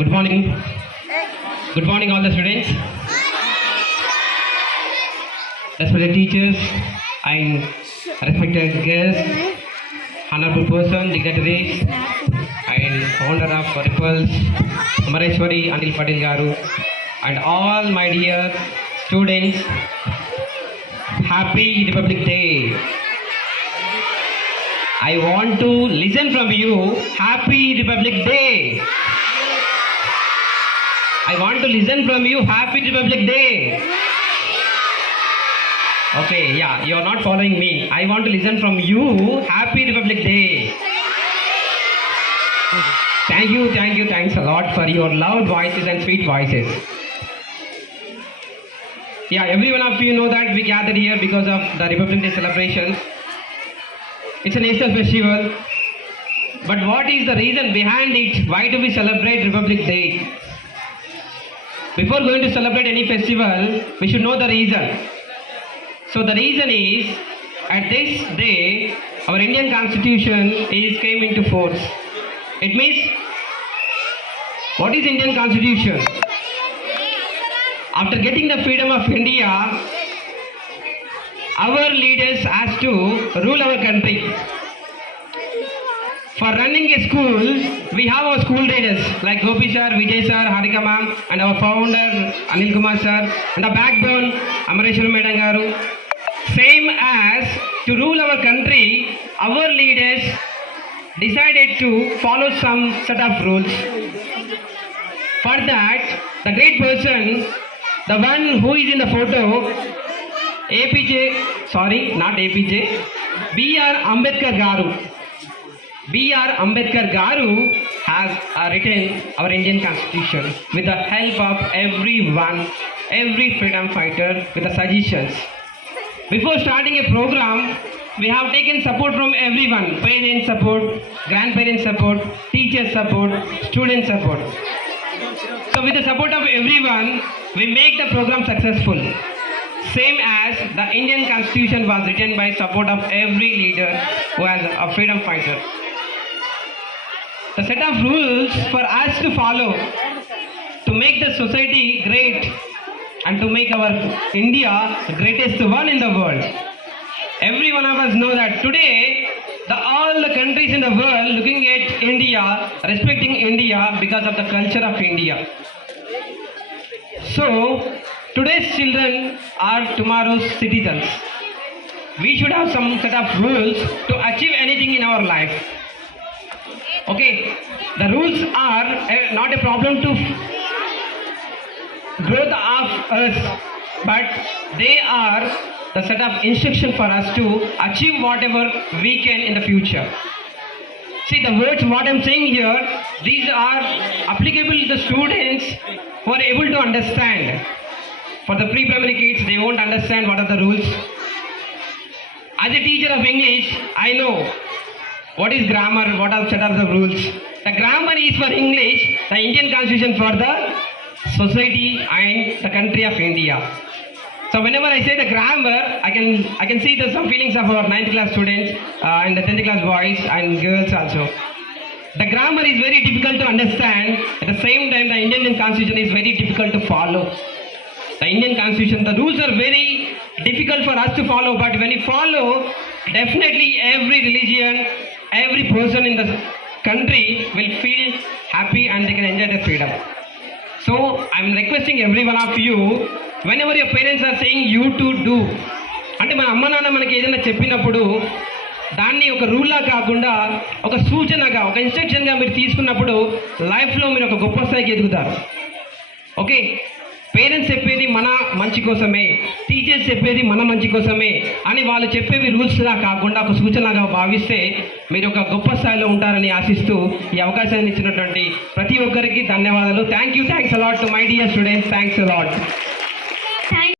Good morning. Good morning, all the students. Respected teachers and respected guests, honorable person, dignitaries, and founder of Ripples, Amareshwari Anil Patil Garu, and all my dear students, Happy Republic Day. I want to listen from you. Happy Republic Day. I want to listen from you. Happy Republic Day. Okay, yeah, you are not following me. I want to listen from you. Happy Republic Day. Thanks a lot for your loud voices and sweet voices. Yeah, every one of you know that we gathered here because of the Republic Day celebrations. It's a national festival. But what is the reason behind it? Why do we celebrate Republic Day? Before going to celebrate any festival, we should know the reason. So the reason is, at this day, our Indian Constitution came into force. It means, what is Indian Constitution? After getting the freedom of India, our leaders asked to rule our country. For running a school, we have our school leaders like Gopi sir, Vijay sir, Harika ma'am, and our founder Anil Kumar sir, and the backbone Amareshwari Madam Garu. Same as to rule our country, our leaders decided to follow some set of rules. For that, the great person, the one who is in the photo, B.R. Ambedkar Garu. B.R. Ambedkar Garu has written our Indian Constitution with the help of everyone, every freedom fighter with the suggestions. Before starting a program, we have taken support from everyone, parents support, grandparents support, teachers support, students support. So with the support of everyone, we make the program successful. Same as the Indian Constitution was written by support of every leader who has a freedom fighter. The set of rules for us to follow to make the society great and to make our India the greatest one in the world. Every one of us know that today all the countries in the world looking at India, respecting India because of the culture of India. So today's children are tomorrow's citizens. We should have some set of rules to achieve anything in our life. Okay, the rules are not a problem to growth of us, but they are the set of instruction for us to achieve whatever we can in the future. See the words what I'm saying here, these are applicable to the students who are able to understand. For the pre-primary kids, they won't understand what are the rules. As a teacher of English, I know what is grammar, what are set of the rules. The grammar is for English, the Indian Constitution for the society and the country of India. So whenever I say the grammar, I can see some feelings of our 9th class students and the 10th class boys and girls also. The grammar is very difficult to understand. At the same time, the Indian Constitution is very difficult to follow. The Indian Constitution, the rules are very difficult for us to follow, but when you follow, definitely every religion, every person in the country will feel happy and they can enjoy their freedom. So I'm requesting every one of you, whenever your parents are saying you to do, అంటే మన అమ్మ నాన్న మనకి ఏదైనా చెప్పినప్పుడు దాన్ని ఒక రూల్లా కాకుండా ఒక సూచనగా, ఒక ఇన్స్ట్రక్షన్గా మీరు తీసుకున్నప్పుడు లైఫ్లో మీరు ఒక గొప్ప స్థాయికి ఎదుగుతారు. ఓకే, పేరెంట్స్ చెప్పేది మన మంచి కోసమే, టీచర్స్ చెప్పేది మన మంచి కోసమే అని వాళ్ళు చెప్పేవి రూల్స్లా కాకుండా ఒక సూచనగా భావిస్తే మీరు ఒక గొప్ప స్థాయిలో ఉంటారని ఆశిస్తూ ఈ అవకాశాన్ని ఇచ్చినటువంటి ప్రతి ఒక్కరికి ధన్యవాదాలు. Thanks a lot to my dear students. Thanks a lot.